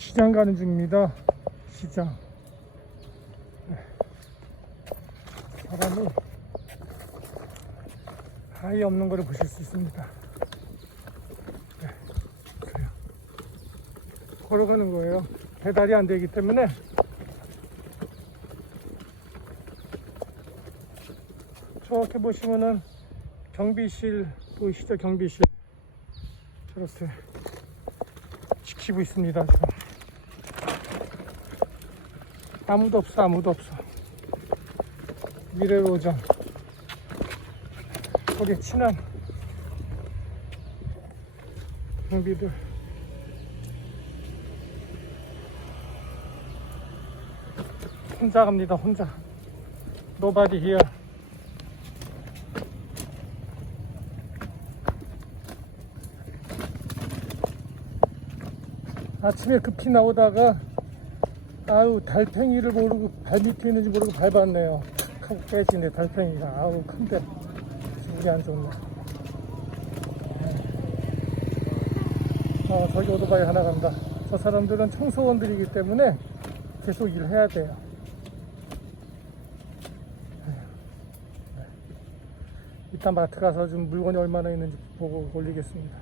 시장 가는 중입니다. 시장. 네. 사람이 아예 없는 것을 보실 수 있습니다. 네, 그래요. 걸어가는 거예요. 배달이 안 되기 때문에 저렇게 보시면은 경비실 보이시죠? 경비실 저렇게 지키고 있습니다. 지금. 아무도 없어, 아무도 없어. 미래로장 거기 친한 경비들 혼자 갑니다, 혼자. Nobody here. 아침에 급히 나오다가 아우 달팽이를 모르고 발 밑에 있는지 모르고 밟았네요. 탁 하고 깨지네 달팽이가 아우 큰데 기분이 안 좋네. 어 저기 오토바이 하나 간다. 저 사람들은 청소원들이기 때문에 계속 일해야 돼요. 네. 이따 마트 가서 좀 물건이 얼마나 있는지 보고 올리겠습니다.